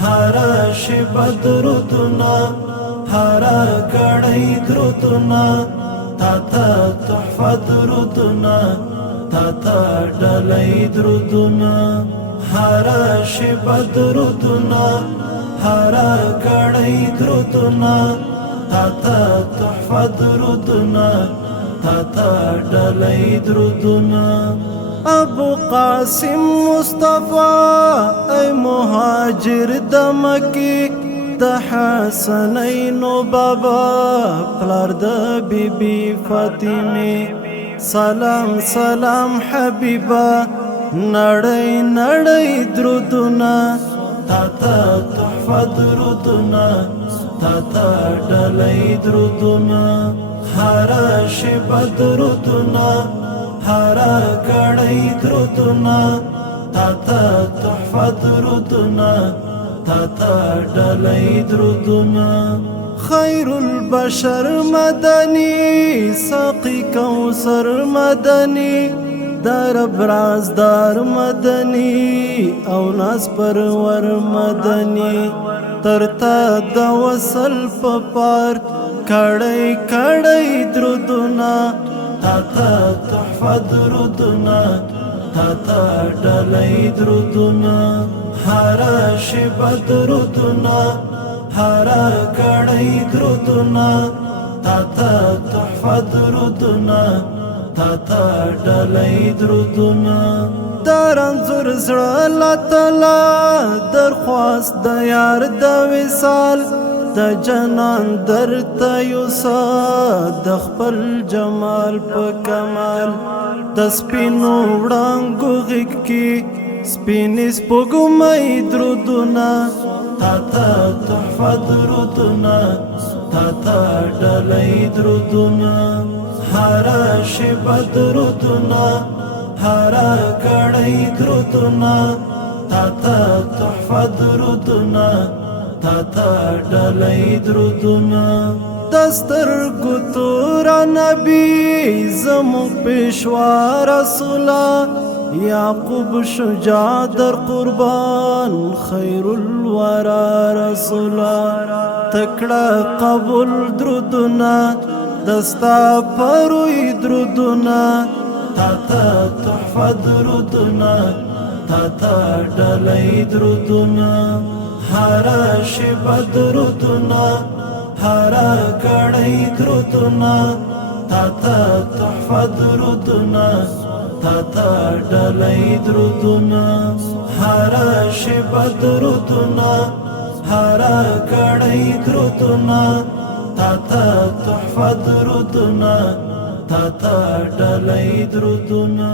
هر شب درودنا هر کړی درودنا تا ته تحفه درودنا تا ته ډلۍ درودنا هر شب درودنا هر کړی درودنا تا ته تحفه درودنا تا ته ډلۍ درودنا ابو قاسم مصطفى اي مهاجر دمکی د حسنین بابا پلار د بیبی فاطمه سلام سلام حبیبا نړۍ نړۍ درودنا تا ته تحفه درودنا تا ته ډلۍ درودنا هر شب درودنا هر کړی درودنا تا ته تحفه درودنا تا ته ډلۍ درودنا خیر البشر مدنی ساقی کوثر مدنی در برازدار مدنی او ناز پرور مدنی ترتا د وصل په پار کړی کړی درودنا تا ته تحفه درودنا تا ته ډلۍ درودنا هر شب درودنا هر کړی درودنا تا ته تحفه درودنا تا ته ډلۍ درودنا درنځور زړه الله تعالی درخواست د یار د وصال د جنان درته یوسا د خپل جمال په کمال د سپینو وړانګو غږ کې سپینې سپوږمۍ درودونه تا ته تحفه درودونه تا ته ډلۍ درودونه هر شب درودونه هر کړی درودونه تا ته تحفه درودونه تا ته ډلۍ درودنا دسترګو تور نبی زموږ پیشوا رسولا یعقوب شجاع در قربان خیر الورا رسولا تکړه قبول درودنا دستا پروي درودنا تا ته تحفه درودنا تا ته ډلۍ درودنا هر شب درودنا هر کړی درودنا تا ته تحفه درودنا تا ته ډلۍ درودنا هر شب درودنا هر کړی درودنا تا ته تحفه درودنا تا ته ډلۍ درودنا